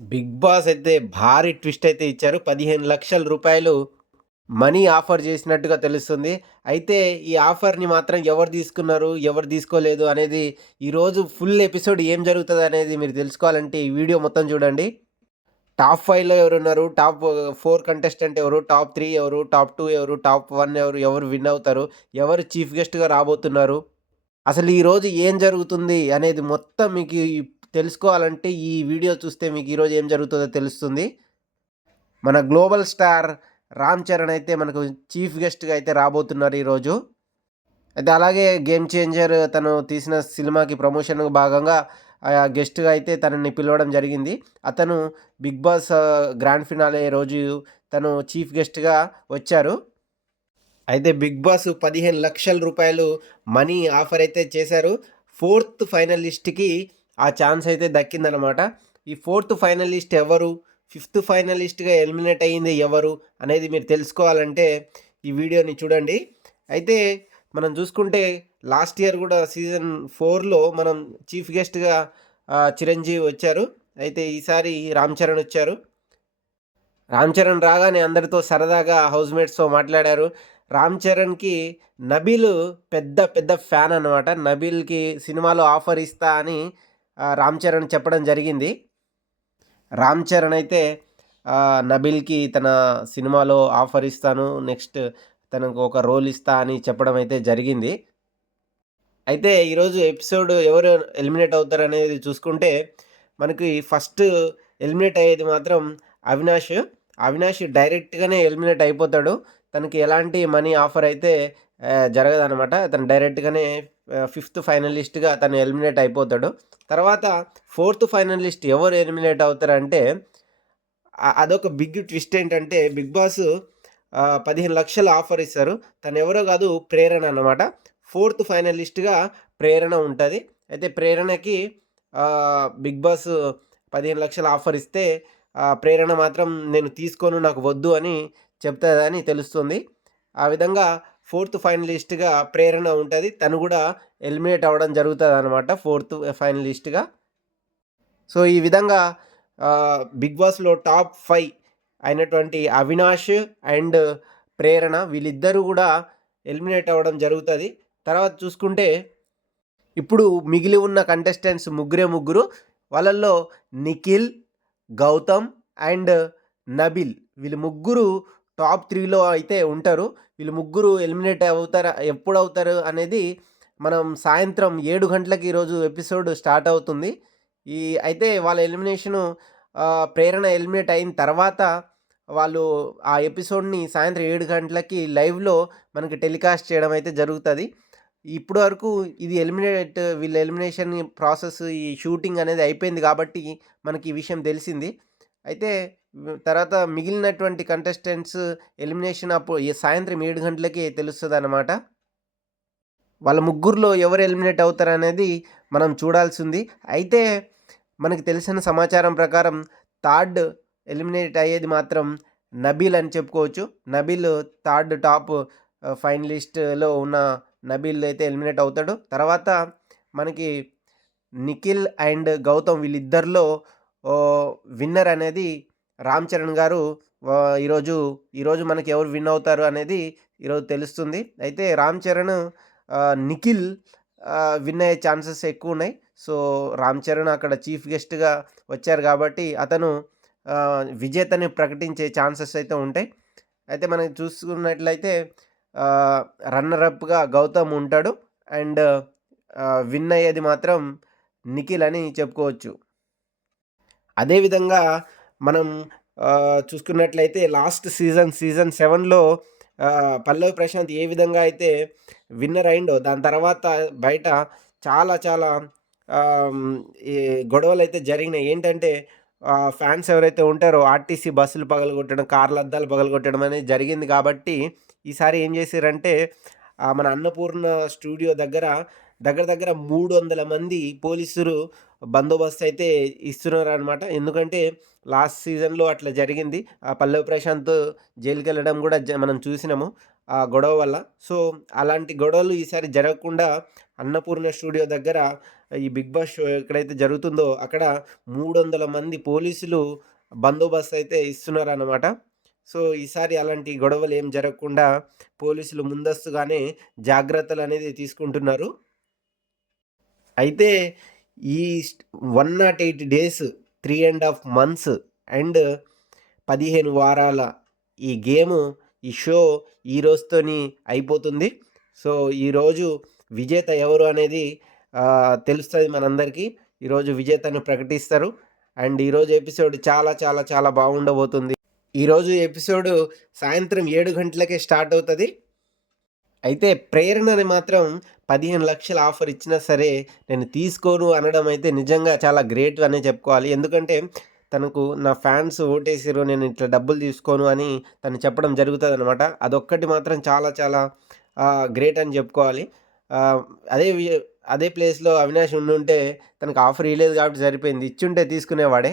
Big boss అయితే భారీ twist అయితే ఇచ్చారు. 15,00,000 మనీ ఆఫర్ చేసినట్టుగా తెలుస్తుంది. అయితే ఈ ఆఫర్‌ని మాత్రం ఎవరు తీసుకున్నారు? ఎవరు తీసుకోలేదు? అనేది ఈరోజు ఫుల్ ఎపిసోడ్ ఏం జరుగుతదనేది మీరు తెలుసుకోవాలంటే ఈ వీడియో మొత్తం చూడండి. టాప్ 5లో ఎవరున్నారు? టాప్ 4 కంటెస్టెంట్ ఎవరు? టాప్ 3 ఎవరు? టాప్ 2 ఎవరు? టాప్ 1 ఎవరు? ఎవరు విన్ అవుతారు? ఎవరు చీఫ్ గెస్ట్‌గా రాబోతున్నారు? అసలు ఈరోజు ఏం జరుగుతుంది అనేది మొత్తం మీకు తెలుసుకోవాలంటే ఈ వీడియో చూస్తే మీకు ఈరోజు ఏం జరుగుతుందో తెలుస్తుంది. మన గ్లోబల్ స్టార్ రామ్ చరణ్ అయితే మనకు చీఫ్ గెస్ట్‌గా అయితే రాబోతున్నారు ఈరోజు. అయితే అలాగే 'గేమ్ చేంజర్' తను తీసిన సినిమాకి ప్రమోషన్‌లో భాగంగా గెస్ట్‌గా అయితే తనని పిలవడం జరిగింది. అతను 'బిగ్ బాస్' గ్రాండ్ ఫినాలే రోజు తను చీఫ్ గెస్ట్‌గా వచ్చారు. అయితే 'బిగ్ బాస్' 15,00,000 మనీ ఆఫర్ అయితే చేశారు. ఫోర్త్ ఫైనలిస్ట్‌కి ఆ ఛాన్స్ అయితే దక్కిందనమాట. ఈ ఫోర్త్ ఫైనలిస్ట్ ఎవరు? ఫిఫ్త్ ఫైనలిస్ట్‌గా ఎలిమినేట్ అయ్యింది ఎవరు? అనేది మీరు తెలుసుకోవాలంటే ఈ వీడియోని చూడండి. అయితే మనం చూసుకుంటే లాస్ట్ ఇయర్ గూడా సీజన్ 4లో మనం చీఫ్ గెస్ట్‌గా చిరంజీవి వచ్చారు. అయితే ఈసారి రామ్ చరణ్ వచ్చారు. రామ్ చరణ్ రాగానే అందరితో సరదాగా హౌస్‌మేట్స్‌తో మాట్లాడారు. రామ్ చరణ్‌కి నబీల్ పెద్ద పెద్ద ఫ్యాన్ అనమాట. నబీల్‌కి సినిమాలో ఆఫర్ ఇస్తా అని రామ్ చరణ్ చెప్పడం జరిగింది. రామ్ చరణ్ అయితే నబీల్‌కి తన సినిమాలో ఆఫర్ ఇస్తాను. నెక్స్ట్ తనకు ఒక రోల్ ఇస్తా అని చెప్పడం అయితే జరిగింది. అయితే ఈరోజు ఎపిసోడ్ ఎవరు ఎలిమినేట్ అవుతారనేది చూసుకుంటే, మనకి ఫస్ట్ ఎలిమినేట్ అయ్యేది మాత్రం అవినాష్. అవినాష్ డైరెక్ట్‌గానే ఎలిమినేట్ అయిపోతాడు. తనకి ఎలాంటి మనీ ఆఫర్ అయితే జరగదనమాట. తను డైరెక్ట్‌గానే ఫిఫ్త్ ఫైనలిస్ట్‌గా తను ఎలిమినేట్ అయిపోతాడు. తర్వాత ఫోర్త్ ఫైనలిస్ట్ ఎవరు ఎలిమినేట్ అవుతారంటే, అదొక బిగ్ ట్విస్ట్ ఏంటంటే, బిగ్ బాస్ 15,00,000 ఆఫర్ ఇస్తారు. తనెవరో కాదు, ప్రేరణ అనమాట. ఫోర్త్ ఫైనలిస్ట్‌గా ప్రేరణ ఉంటది. అయితే ప్రేరణకి బిగ్ బాస్ 15,00,000 ఆఫర్ ఇస్తే ప్రేరణ మాత్రం నేను తీసుకోను, నాకు వద్దు అని చెప్తదని తెలుస్తుంది. ఆ విధంగా ఫోర్త్ ఫైనలిస్ట్‌గా ప్రేరణ ఉంటది. తను గూడా ఎలిమినేట్ అవ్వడం జరుగుతదనమాట ఫోర్త్ ఫైనలిస్ట్‌గా. సో, ఈ విధంగా 'బిగ్ బాస్‌లో' టాప్ 5 అయినటువంటి అవినాష్ అండ్ ప్రేరణ వీళ్ళిద్దరూ గూడా ఎలిమినేట్ అవ్వడం జరుగుతది. తర్వాత చూసుకుంటే ఇప్పుడు మిగిలి ఉన్న కంటెస్టెంట్స్ ముగ్గురు. వాళ్ళల్లో నిఖిల్, గౌతమ్ అండ్ నబిల్ వీళ్ళు ముగ్గురు టాప్ 3లో అయితే ఉంటారు. వీళ్ళు ముగ్గురు ఎలిమినేట్ అవుతారా? ఎప్పుడవుతారు అనేది మనం సాయంత్రం 7 గంటలకి ఈరోజు ఎపిసోడ్ స్టార్ట్ అవుతుంది. అయితే వాళ్ళ ఎలిమినేషను ప్రేరణ ఎలిమినేట్ అయిన తర్వాత వాళ్ళు ఆ ఎపిసోడ్‌ని సాయంత్రం 7 గంటలకి లైవ్‌లో మనకి టెలికాస్ట్ చేయడం అయితే జరుగుతది. ఇప్పటి వరకు ఇది వీళ్ళ ఎలిమినేషన్ ప్రాసెస్ ఈ షూటింగ్ అనేది అయిపోయింది కాబట్టి మనకి ఈ విషయం తెలిసింది. అయితే తర్వాత మిగిలినటువంటి కంటెస్టెంట్స్ ఎలిమినేషన్ సాయంత్రం 7 గంటలకే తెలుస్తదనమాట. వాళ్ళ ముగ్గురిలో ఎవరు ఎలిమినేట్ అవుతారనేది మనం చూడాల్సింది. అయితే మనకు తెలిసిన సమాచారం ప్రకారం థర్డ్ ఎలిమినేట్ అయ్యేది మాత్రం నబీల్ అని చెప్పుకోవచ్చు. నబీల్ థర్డ్ టాప్ ఫైనలిస్ట్‌లో ఉన్న నబీల్ అయితే ఎలిమినేట్ అవుతాడు. తర్వాత మనకి నిఖిల్ అండ్ గౌతమ్ వీళ్ళిద్దరిలో విన్నర్ అనేది రామ్ చరణ్ గారు ఈరోజు ఈరోజు మనకి ఎవరు విన్ అవుతారు అనేది ఈరోజు తెలుస్తుంది. అయితే రామ్ చరణ్, నిఖిల్ విన్ అయ్యే ఛాన్సెస్ ఎక్కువున్నాయి. సో, రామ్ చరణ్ అక్కడ చీఫ్ గెస్ట్‌గా వచ్చారు గాబట్టి అతను విజేతని ప్రకటించే ఛాన్సెస్ అయితే ఉంటాయి. అయితే మనం చూసుకున్నట్లయితే రన్నర్ అప్‌గా గౌతమ్ ఉంటాడు. అండ్ విన్ అయ్యేది మాత్రం నిఖిల్ అని చెప్పుకోవచ్చు. అదే విధంగా మనం చూసుకున్నట్లయితే లాస్ట్ సీజన్ 7లో పల్లవి ప్రశాంత్ ఏ విధంగా అయితే విన్నర్ అయిండో, దాని తర్వాత బయట చాలా చాలా ఆహ్, ఈ గొడవలైతే జరిగినాయి. ఏంటంటే ఫ్యాన్స్ ఎవరైతే ఉంటారో ఆర్టీసీ బస్సులు పగలగొట్టడం, కార్ల అద్దాలు పగలగొట్టడం అనేది జరిగింది కాబట్టి, ఈసారి ఏం చేసిర్రంటే మన అన్నపూర్ణ స్టూడియో దగ్గర దగ్గర 300 మంది పోలీసులు బందోబస్తు అయితే ఇస్తున్నారనమాట. ఎందుకంటే లాస్ట్ సీజన్‌లో అట్లా జరిగింది. పల్లవి ప్రశాంత్ జైలుకెళ్ళడం గూడా మనం చూసినాము ఆ గొడవ వల్ల. సో, అలాంటి గొడవలు ఈసారి జరగకుండా అన్నపూర్ణ స్టూడియో దగ్గర ఈ 'బిగ్ బాస్' షో ఎక్కడైతే జరుగుతుందో అక్కడ 300 మంది పోలీసులు బందోబస్తు అయితే ఇస్తున్నారనమాట. సో, ఈసారి అలాంటి గొడవలేం జరగకుండా పోలీసులు ముందస్తుగానే జాగ్రత్తలనేది తీసుకుంటున్నారు. అయితే ఈ 108 డేస్, 3½ మంత్స్ అండ్ 15 వారాల ఈ గేము, ఈ షో ఈ రోజుతోని అయిపోతుంది. సో, ఈరోజు విజేత ఎవరు అనేది తెలుస్తది మనందరికీ. ఈరోజు విజేతను ప్రకటిస్తారు. అండ్ ఈరోజు ఎపిసోడ్ చాలా చాలా చాలా బాగుండబోతుంది. ఈరోజు ఎపిసోడు సాయంత్రం 7 గంటలకే స్టార్ట్ అవుతది. అయితే ప్రేరణని మాత్రం 15,00,000 ఆఫర్ ఇచ్చినా సరే నేను తీసుకోను అనడం అయితే నిజంగా చాలా గ్రేట్ అనే చెప్పుకోవాలి. ఎందుకంటే తనకు నా ఫ్యాన్స్ ఓటేసిర్రు, నేను ఇట్లా డబ్బులు తీసుకోను అని తను చెప్పడం జరుగుతదనమాట. అదొక్కటి మాత్రం చాలా చాలా గ్రేట్ అని చెప్పుకోవాలి. ఆహ్, అదే వి అదే ప్లేస్‌లో అవినాష్ ఉండుంటే తనకు ఆఫర్ ఇయలేదు కాబట్టి సరిపోయింది. ఇచ్చుంటే తీసుకునేవాడే.